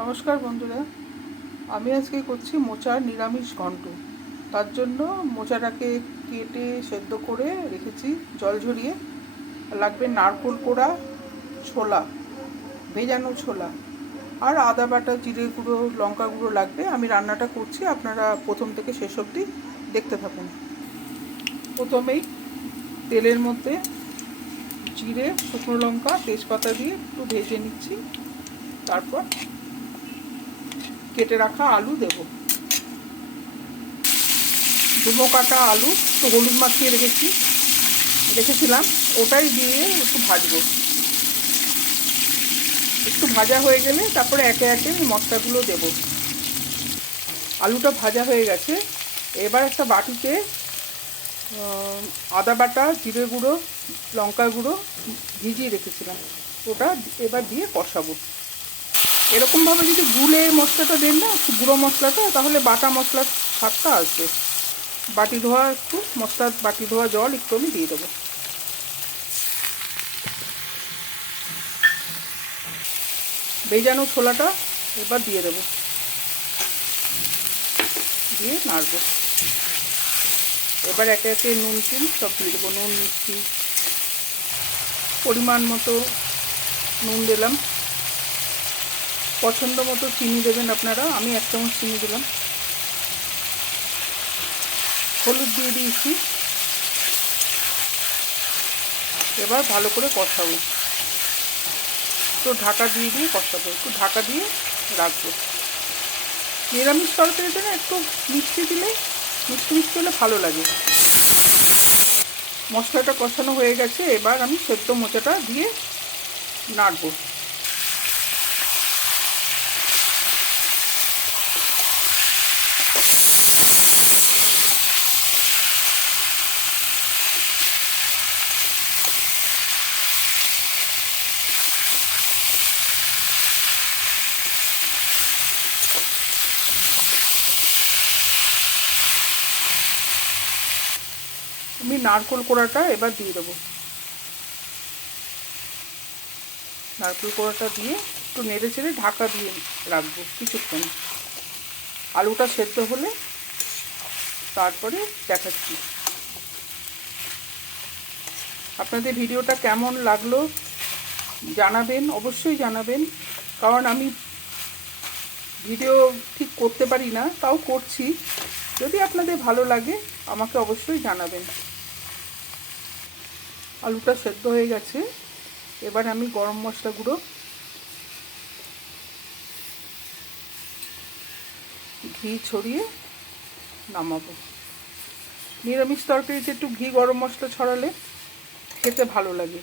নমস্কার বন্ধুরা, আমি আজকে করছি মোচার নিরামিষ ঘন্ট। তার জন্য মোচাটাকে কেটে সেদ্ধ করে রেখেছি জল ঝরিয়ে। লাগবে নারকেল কোড়া, ছোলা, ভেজানো ছোলা, আর আদা বাটা, জিরে গুঁড়ো, লঙ্কা গুঁড়ো লাগবে। আমি রান্নাটা করছি, আপনারা প্রথম থেকে শেষ অবধি দেখতে থাকুন। প্রথমেই তেলের মধ্যে জিরে, শুকনো লঙ্কা, তেজপাতা দিয়ে একটু ভেজে নিচ্ছি। তারপর কেটে রাখা আলু দেব। ডুমো কাটা আলু একটু হলুদ মাখিয়ে রেখেছিলাম, ওটাই দিয়ে একটু ভাজবো। একটু ভাজা হয়ে গেলে তারপরে একে একে মশলাগুলো দেব। আলুটা ভাজা হয়ে গেছে। এবার একটা বাটিতে আদা বাটা, জিরে গুঁড়ো, লঙ্কা গুঁড়ো ভিজিয়ে রেখেছিলাম, ওটা এবার দিয়ে কষাবো। এরকমভাবে যদি গুলে মশলাটা দেন না, গুঁড়ো মশলাটা, তাহলে বাটা মশলার স্বাদটা আসবে। বাটি ধোয়া একটু মশলার বাটি ধোয়া জল একটু আমি দিয়ে দেবো। ভেজানো ছোলাটা এবার দিয়ে দেবো, দিয়ে নাড়বো। এবার একে একে নুন সব দিয়ে দেবো। নুন, মিষ্টি, পরিমাণ মতো নুন দিলাম। পছন্দ মতো চিনি দেবেন আপনারা, আমি 1 চামচ চিনি দিলাম। হলুদ দিয়ে দিয়েছি। এবার ভালো করে কষাবো। তো ঢাকা দিয়ে কষাবো, একটু ঢাকা দিয়ে রাখবো। নিরামিষ তরকারির জন্য একটু মিষ্টি দিলে, মিষ্টি হলে ভালো লাগে। মশলাটা কষানো হয়ে গেছে। এবার আমি সেদ্ধ মোচাটা দিয়ে নাড়বো। আমি নারকেল কোড়াটা এবার দিয়ে দেবো। নারকেল কোড়াটা দিয়ে একটু নেড়ে চেড়ে ঢাকা দিয়ে রাখবো কিছুক্ষণ। আলুটা সেদ্ধ হলে তারপরে দেখাচ্ছি। আপনাদের ভিডিওটা কেমন লাগলো জানাবেন, অবশ্যই জানাবেন। কারণ আমি ভিডিও ঠিক করতে পারি না, তাও করছি। যদি আপনাদের ভালো লাগে আমাকে অবশ্যই জানাবেন। আলুটা সেদ্ধ হয়ে গেছে। এবার আমি গরম মশলা গুঁড়ো, ঘি ছড়িয়ে নামাবো। নিরামিষ তরকারিতে একটু ঘি, গরম মশলা ছড়ালে খেতে ভালো লাগে।